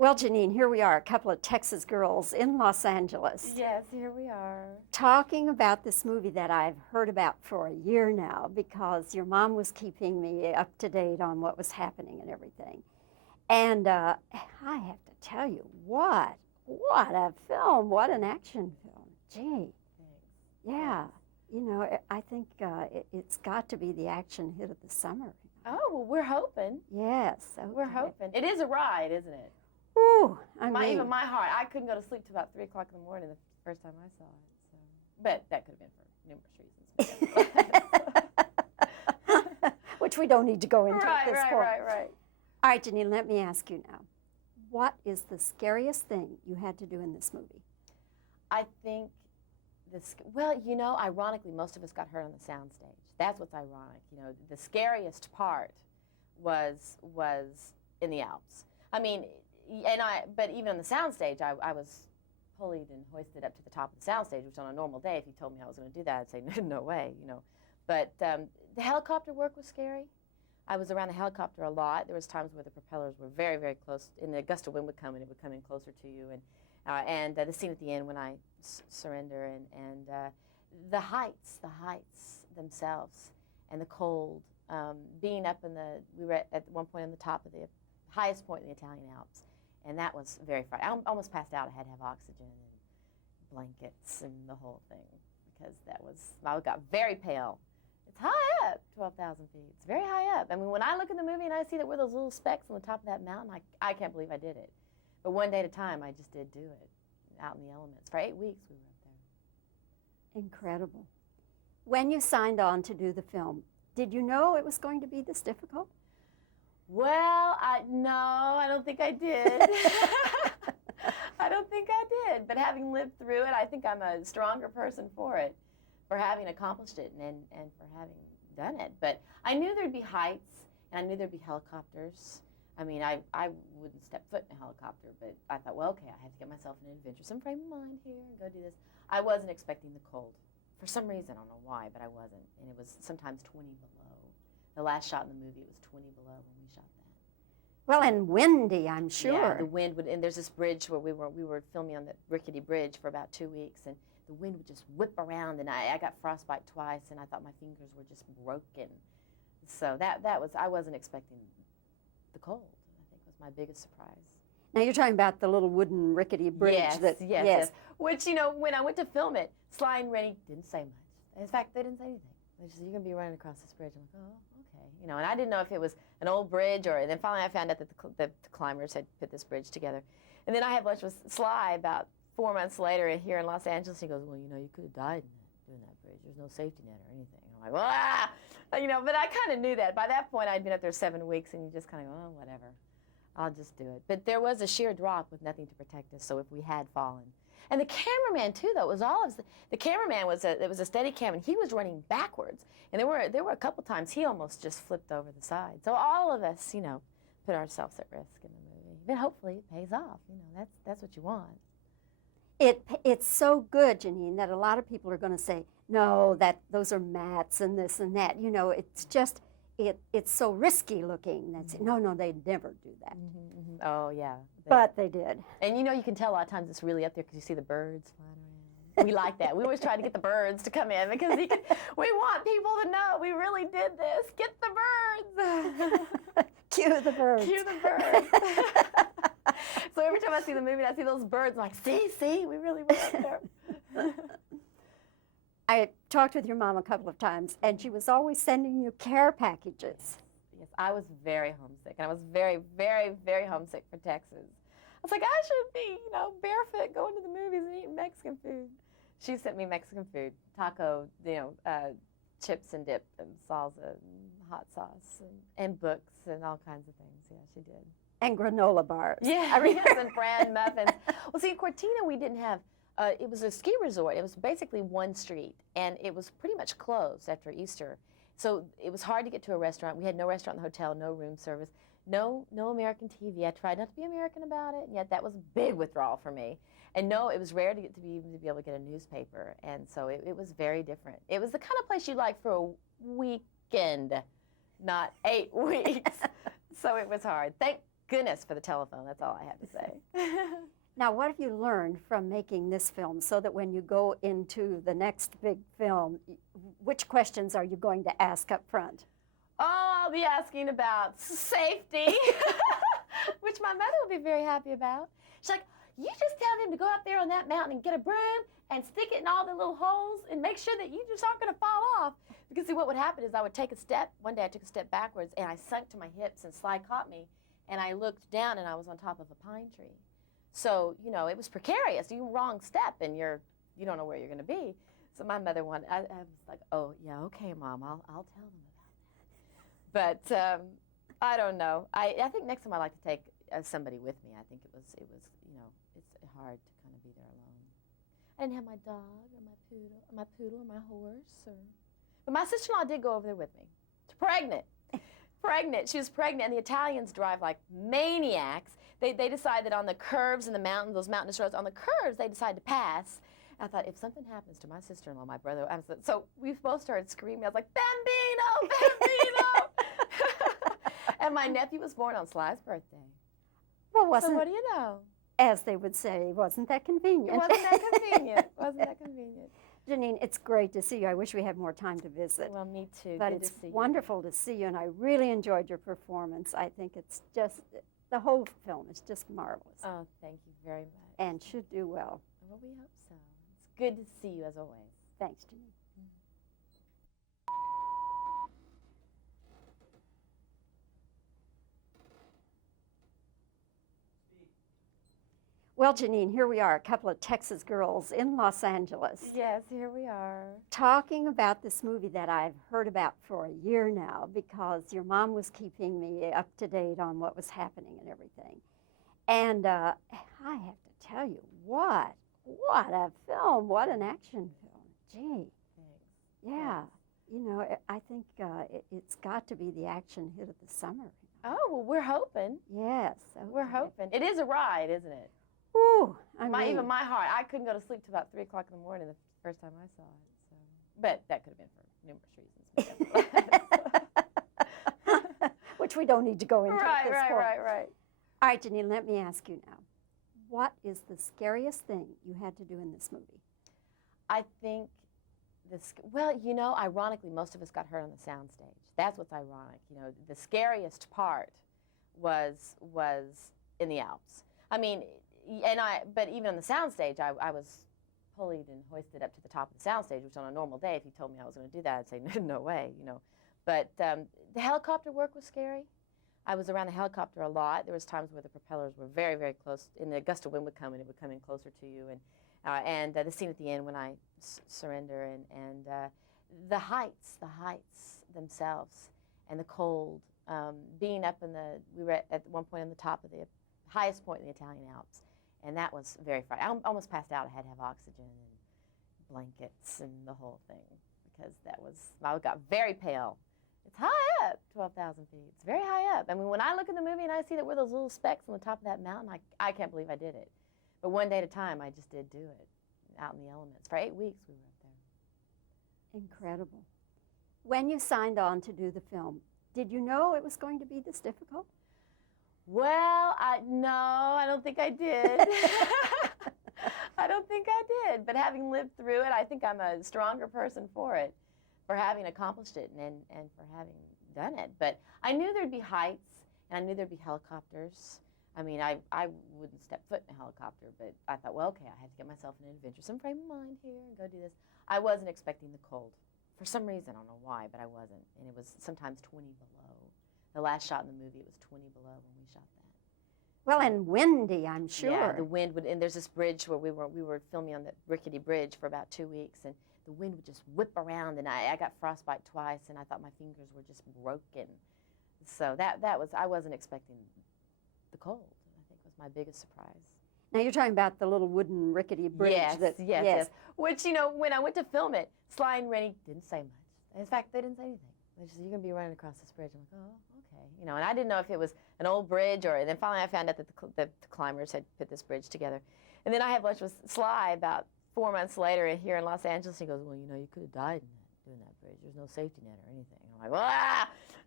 Well, Janine, here we are, a couple of Texas girls in Los Angeles. Yes, here we are. Talking about this movie that I've heard about for a year now because your mom was keeping me up to date on what was happening and everything. And I have to tell you, what a film, what an action film. Gee, yeah, you know, I think it's got to be the action hit of the summer. Oh, well, we're hoping. Yes. Okay. We're hoping. It is a ride, isn't it? Ooh, Even my heart, I couldn't go to sleep till about 3 o'clock in the morning the first time I saw it. So. But that could have been for numerous reasons. Which we don't need to go into at this point. Right. All right, Janine, let me ask you now. What is the scariest thing you had to do in this movie? I think well, you know, ironically, most of us got hurt on the soundstage. That's what's ironic. You know, the scariest part was in the Alps. I mean, but even on the soundstage, I was pulleyed and hoisted up to the top of the soundstage, which on a normal day, if you told me I was going to do that, I'd say, no way, you know. But the helicopter work was scary. I was around the helicopter a lot. There was times where the propellers were very, very close, and the gust of wind would come, and it would come in closer to you. And the scene at the end when I surrender, and the heights themselves, and the cold, being up we were at one point on the top of the highest point in the Italian Alps, and that was very frightening. I almost passed out. I had to have oxygen and blankets and the whole thing, because I got very pale. It's high up, 12,000 feet. It's very high up. I mean, when I look in the movie and I see that we're those little specks on the top of that mountain, I can't believe I did it. But one day at a time, I just did do it, out in the elements. For 8 weeks, we were up there. Incredible. When you signed on to do the film, did you know it was going to be this difficult? Well, no, I don't think I did. I don't think I did. But having lived through it, I think I'm a stronger person for it, for having accomplished it and for having done it. But I knew there'd be heights, and I knew there'd be helicopters. I mean, I wouldn't step foot in a helicopter, but I thought, well, okay, I have to get myself in an adventuresome frame of mind here and go do this. I wasn't expecting the cold. For some reason, I don't know why, but I wasn't. And it was sometimes 20 below. The last shot in the movie, it was 20 below when we shot that. Well, and windy, I'm sure. Yeah, the wind would, and there's this bridge where we were filming on the rickety bridge for about 2 weeks, and the wind would just whip around, and I got frostbite twice, and I thought my fingers were just broken. So I wasn't expecting the cold. I think was my biggest surprise. Now you're talking about the little wooden rickety bridge. Yes. Which, you know, when I went to film it, Sly and Rennie didn't say much. In fact, they didn't say anything. They just said, you're going to be running across this bridge. I'm like, oh, okay. You know, and I didn't know if it was an old bridge and then finally I found out that the climbers had put this bridge together. And then I had lunch with Sly about 4 months later here in Los Angeles. He goes, well, you know, you could have died doing that bridge. There's no safety net or anything. And I'm like, well, you know, but I kind of knew that. By that point, I'd been up there 7 weeks, and you just kind of go, oh, whatever. I'll just do it. But there was a sheer drop with nothing to protect us, so if we had fallen. And the cameraman, too, though, was all of the cameraman was a steady cam, and he was running backwards. And there were a couple times he almost just flipped over the side. So all of us, you know, put ourselves at risk in the movie. But hopefully it pays off. You know, that's what you want. It's so good, Janine, that a lot of people are going to say, no, those are mats and this and that. You know, it's just, it's so risky looking. That's no, they'd never do that. Oh, yeah. But they did. And you know, you can tell a lot of times it's really up there because you see the birds flying around. We like that. We always try to get the birds to come in because we want people to know we really did this. Get the birds. Cue the birds. Cue the birds. So every time I see the movie and I see those birds, I'm like, see, we really went up there. I talked with your mom a couple of times, and she was always sending you care packages. Yes, I was very homesick, and I was very, very, very homesick for Texas. I was like, I should be, you know, barefoot, going to the movies and eating Mexican food. She sent me Mexican food, taco, you know, chips and dip and salsa and hot sauce and books and all kinds of things. Yeah, she did. And granola bars. Yeah, and bran muffins. Well, see, in Cortina, we didn't have, it was a ski resort. It was basically one street, and it was pretty much closed after Easter. So it was hard to get to a restaurant. We had no restaurant in the hotel, no room service, no American TV. I tried not to be American about it, and yet that was a big withdrawal for me. And no, it was rare to be able to get a newspaper, and so it was very different. It was the kind of place you'd like for a weekend, not 8 weeks. So it was hard. Thank goodness for the telephone. That's all I have to say. Now, what have you learned from making this film so that when you go into the next big film, which questions are you going to ask up front? Oh, I'll be asking about safety, which my mother will be very happy about. She's like, you just tell them to go out there on that mountain and get a broom and stick it in all the little holes and make sure that you just aren't going to fall off. Because see, what would happen is I would take a step. One day I took a step backwards and I sunk to my hips and Sly caught me. And I looked down and I was on top of a pine tree. So, you know, it was precarious. You wrong step and you don't know where you're going to be. So my mother wanted, I was like, oh, yeah, okay, Mom, I'll tell them about that. But I don't know. I think next time I'd like to take somebody with me. I think it was, you know, it's hard to kind of be there alone. I didn't have my dog or my poodle or my horse. But my sister-in-law did go over there with me. She's pregnant. She was pregnant, and the Italians drive like maniacs. They decide that on the curves in the mountains, those mountainous roads, on the curves, they decide to pass. I thought, if something happens to my sister-in-law, my brother, so we both started screaming. I was like, Bambino, Bambino! And my nephew was born on Sly's birthday. Well, wasn't, so what do you know? as they would say, wasn't that convenient? It wasn't that convenient. Wasn't that convenient. Janine, it's great to see you. I wish we had more time to visit. Well, me too. But Good it's to see wonderful to see you, and I really enjoyed your performance. I think it's just, the whole film is just marvelous. Oh, thank you very much. And should do well. Well, we hope so. It's good to see you as always. Thanks, Janine. Well, Janine, here we are, a couple of Texas girls in Los Angeles. Yes, here we are. Talking about this movie that I've heard about for a year now because your mom was keeping me up to date on what was happening and everything. And I have to tell you, what a film, what an action film. Gee. Thanks. Yeah. You know, I think it's got to be the action hit of the summer. Oh, well, we're hoping. Yes. We're hoping. It is a ride, isn't it? Ooh, Even my heart. I couldn't go to sleep till about 3 o'clock in the morning the first time I saw it. So. But that could have been for numerous reasons. Which we don't need to go into at this point. Right. All right, Janine, let me ask you now. What is the scariest thing you had to do in this movie? I think well, you know, ironically, most of us got hurt on the soundstage. That's what's ironic. You know, the scariest part was in the Alps. I mean, but even on the soundstage, I was pulleyed and hoisted up to the top of the soundstage, which on a normal day, if you told me I was going to do that, I'd say, no way, you know. But the helicopter work was scary. I was around the helicopter a lot. There was times where the propellers were very, very close, and the gust of wind would come, and it would come in closer to you. And the scene at the end when I surrender, and the heights themselves, and the cold, being up we were at one point on the top of the highest point in the Italian Alps, and that was very frightening. I almost passed out. I had to have oxygen and blankets and the whole thing because I got very pale. It's high up, 12,000 feet. It's very high up. I mean, when I look in the movie and I see that we're those little specks on the top of that mountain, I can't believe I did it. But one day at a time, I just did do it out in the elements. For 8 weeks, we were up there. Incredible. When you signed on to do the film, did you know it was going to be this difficult? Well, no, I don't think I did. I don't think I did. But having lived through it, I think I'm a stronger person for it, for having accomplished it and for having done it. But I knew there'd be heights, and I knew there'd be helicopters. I mean, I wouldn't step foot in a helicopter, but I thought, well, okay, I have to get myself in an adventuresome frame of mind here and go do this. I wasn't expecting the cold. For some reason, I don't know why, but I wasn't. And it was sometimes 20 below. The last shot in the movie, it was 20 below when we shot that. Well, and windy, I'm sure. Yeah, the wind would, and there's this bridge where we were filming on the rickety bridge for about 2 weeks, and the wind would just whip around, and I got frostbite twice, and I thought my fingers were just broken. So I wasn't expecting the cold. I think was my biggest surprise. Now you're talking about the little wooden rickety bridge. Yes. Which, you know, when I went to film it, Sly and Rennie didn't say much. In fact, they didn't say anything. They just said, you're going to be running across this bridge. I'm like, oh, okay. You know, and I didn't know if it was an old bridge or, and then finally I found out that the climbers had put this bridge together. And then I had lunch with Sly about 4 months later here in Los Angeles. He goes, well, you know, you could have died doing that bridge. There's no safety net or anything. I'm like, ah!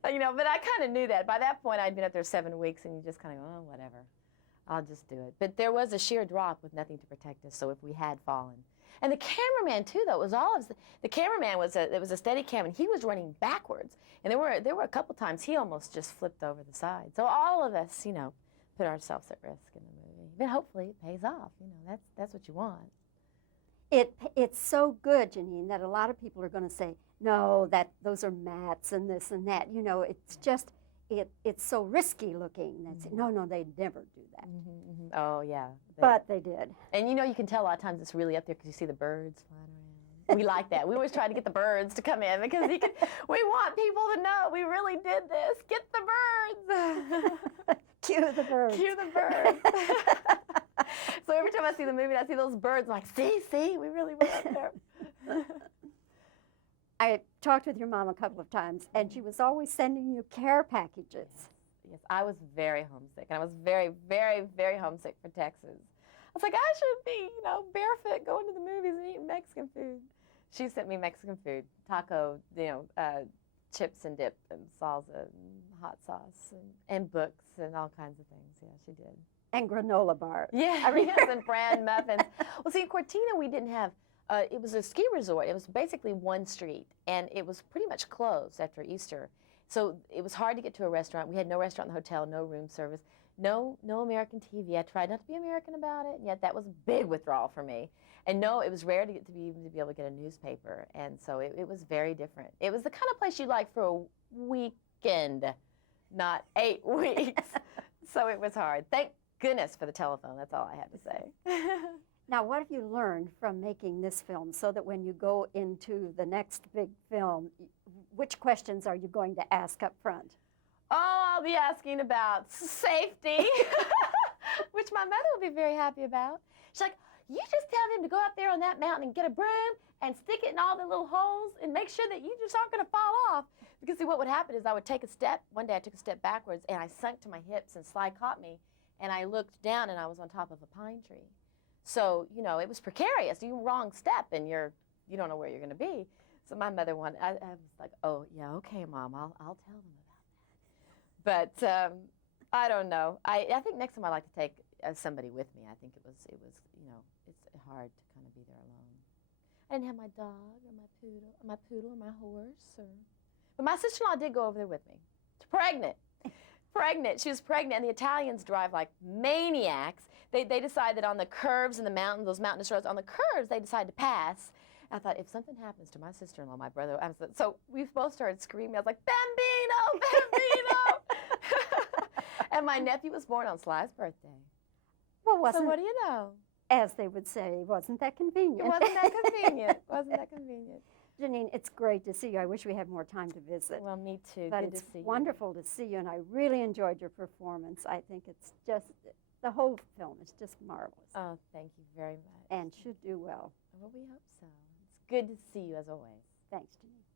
You know, but I kind of knew that. By that point, I'd been up there 7 weeks, and you just kind of go, oh, whatever. I'll just do it. But there was a sheer drop with nothing to protect us, so if we had fallen. And the cameraman, too, though, was all of the cameraman was it was a steady cam, and he was running backwards. And there were a couple times he almost just flipped over the side. So all of us, you know, put ourselves at risk in the movie. But hopefully it pays off. You know, that's what you want. It's so good, Janine, that a lot of people are going to say, no, those are mats and this and that. You know, it's just, it's so risky looking. That's no, they'd never do that. Oh, yeah. But they did. And you know, you can tell a lot of times it's really up there because you see the birds flying around. We like that. We always try to get the birds to come in because we want people to know we really did this. Get the birds. Cue the birds. Cue the birds. So every time I see the movie, I see those birds, I'm like, see, we really went up there. I talked with your mom a couple of times, and she was always sending you care packages. Yes, I was very homesick, and I was very, very, very homesick for Texas. I was like, I should be, you know, barefoot, going to the movies and eating Mexican food. She sent me Mexican food, taco, you know, chips and dip and salsa and hot sauce and books and all kinds of things. Yeah, she did. And granola bars. Yeah, yes, and bran muffins. Well, see, in Cortina, we didn't have, it was a ski resort. It was basically one street, and it was pretty much closed after Easter. So it was hard to get to a restaurant. We had no restaurant in the hotel, no room service, no American TV. I tried not to be American about it, and yet that was a big withdrawal for me. And no, it was rare to be able to get a newspaper, and so it was very different. It was the kind of place you'd like for a weekend, not 8 weeks. So it was hard. Thank goodness for the telephone. That's all I had to say. Now, what have you learned from making this film so that when you go into the next big film, which questions are you going to ask up front? Oh, I'll be asking about safety, which my mother will be very happy about. She's like, you just tell them to go out there on that mountain and get a broom and stick it in all the little holes and make sure that you just aren't going to fall off. Because see, what would happen is I would take a step. One day I took a step backwards, and I sunk to my hips, and Sly caught me. And I looked down, and I was on top of a pine tree. So, you know, it was precarious. You wrong step, and you don't know where you're going to be. So my mother wanted, I was like, oh, yeah, okay, Mom, I'll tell them about that. But I don't know. I think next time I'd like to take somebody with me. I think it was, you know, it's hard to kind of be there alone. I didn't have my dog or my poodle or my horse. But my sister-in-law did go over there with me. She's pregnant. She was pregnant, and the Italians drive like maniacs. They decide that on the curves in the mountains, those mountainous roads, on the curves, they decide to pass. I thought, if something happens to my sister-in-law, my brother, so we both started screaming. I was like, Bambino, Bambino! And my nephew was born on Sly's birthday. Well, so what do you know? As they would say, wasn't that convenient? It wasn't that convenient. Wasn't that convenient. Janine, it's great to see you. I wish we had more time to visit. Well, me too. But Good it's to see you. wonderful to see you, and I really enjoyed your performance. I think it's just, the whole film is just marvelous. Oh, thank you very much. And should do well. Well, we hope so. It's good to see you as always. Thanks, Janine.